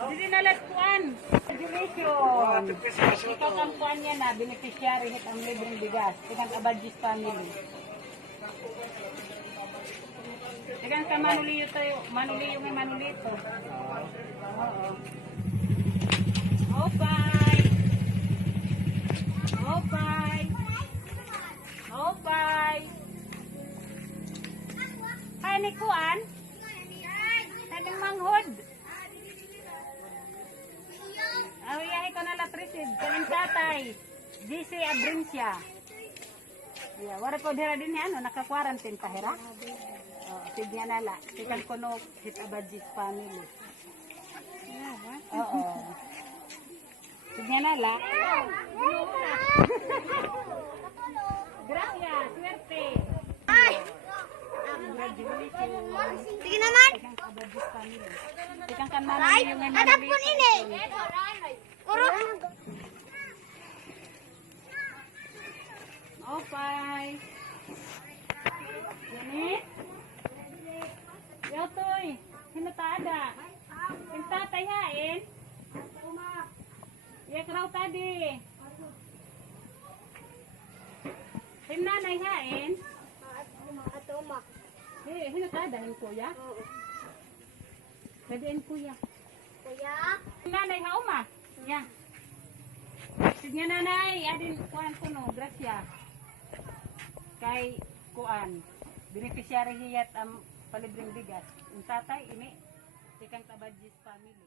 Dili na let kuan. Congratulations. Ikaw kang kuan niya na, beneficiary hit ang libreng bigas. Ikang Abadjis family. Ikang ka Manuliyo tayo. Manuliyo may Manulito. Oo. Opay. Opay. Opay. Ay, ni kuan. Ay, manghod. Awiyahe ko na latrisid. Kaling tatay. GC Abrincia. Yeah, wala ko dira din yan. Naka-quarantine pa hira. Oh, signya nala. Sikan ko no hit Abadjis family. Oo. Signya nala. Gracias. Suerte. Sige naman. Abadjis family. Sikan kan mama yung may Adap pun ini. Urut. Opay. Ini. Yotoy. Hinatada. Yung tatay hain. Yak raw tadi. Yung nanay hain. Ato mak. Hinatada yung kuya. Pwede yung kuya. Kuya. Yung nanay hauma. Ya. Sige nanay. Adin kuan ko no. Gracias. Kay kuan. Beneficiary hiyat ang palibreng bigas. Yung tatay ini ikang Abadjis family.